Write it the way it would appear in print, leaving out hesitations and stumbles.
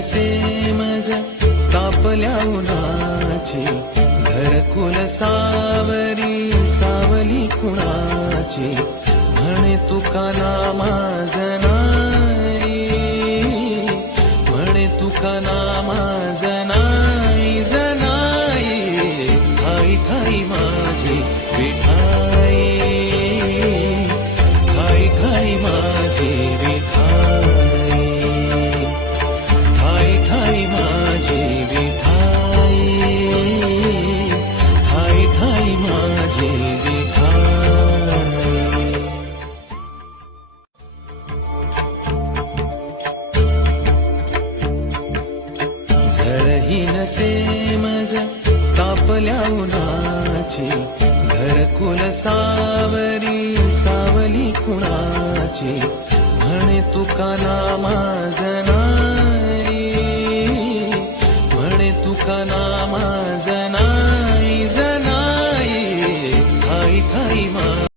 नसे मज तापल्या उन्हाची, घरकुल सावरी सावली कुणाची, म्हणे तुका नामाज नाही, म्हणे तुका नामाज नाही जनाई, ठाई ठाई माझी विठाई, ठाई ठाई माझी विठाई, ठाई ठाई माझी विठाई, ठाई ठाई माझी विठाई. झळही नसे मज तापल्या उन्हाची, घरकुल सावरी सावली कुणाची, म्हणे तुका नामाज नाही.